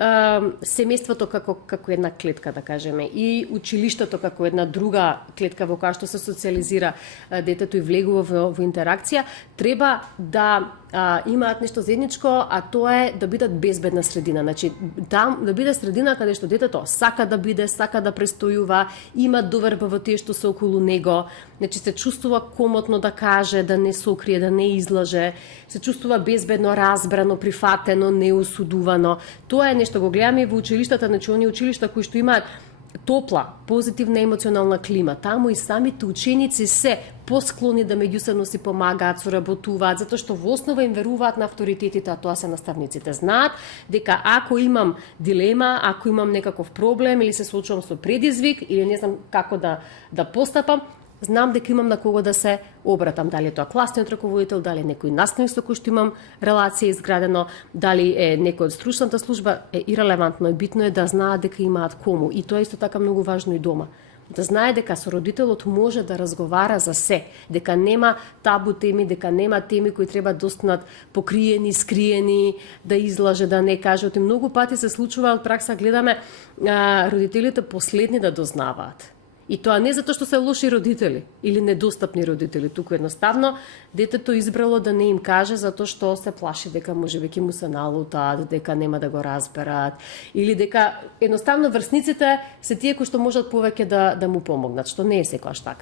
семејството како една клетка, да кажеме, и училиштето како една друга клетка во која што се социализира детето и влегува во интеракција, треба да имаат нешто заедничко, а тоа е да бидат безбедна средина. Значи, там да биде средина каде што детето сака да биде, сака да престојува, има доверба во тие што се околу него, значи се чувствува комотно да каже, да не се укрие, да не излаже, се чувствува безбедно, разбрано, прифатено, неосудувано. Тоа е нешто го гледаме и во училиштата, значи оние училишта кои што имаат топла, позитивна емоционална клима. Таму и самите ученици се посклони да меѓусебно си помагаат, соработуваат, затоа што во основа им веруваат на авторитетите, а тоа се наставниците. Знаат дека ако имам дилема, ако имам некаков проблем или се соочувам со предизвик или не знам како да постапам, знам дека имам на кого да се обратам, дали е тоа класниот раководител, дали е некој наставник со кој што имам релација изградено, дали е некој од стручната служба, е ирелевантно и битно е да знаат дека имаат кому. И тоа е исто така многу важно и дома. Да знае дека со родителот може да разговара за се, дека нема табу теми, дека нема теми кои треба да останат покриени, скриени, да излаже, да не каже. И многу пати се случува, од пракса гледаме родителите последни да дознаваат. И тоа не затоа што се лоши родители или недостапни родители, туку едноставно детето избрало да не им каже затоа што се плаши дека можеби ќе му се налутаат, дека нема да го разберат, или дека едноставно врсниците се тие кои што можат повеќе да му помогнат, што не е секогаш така.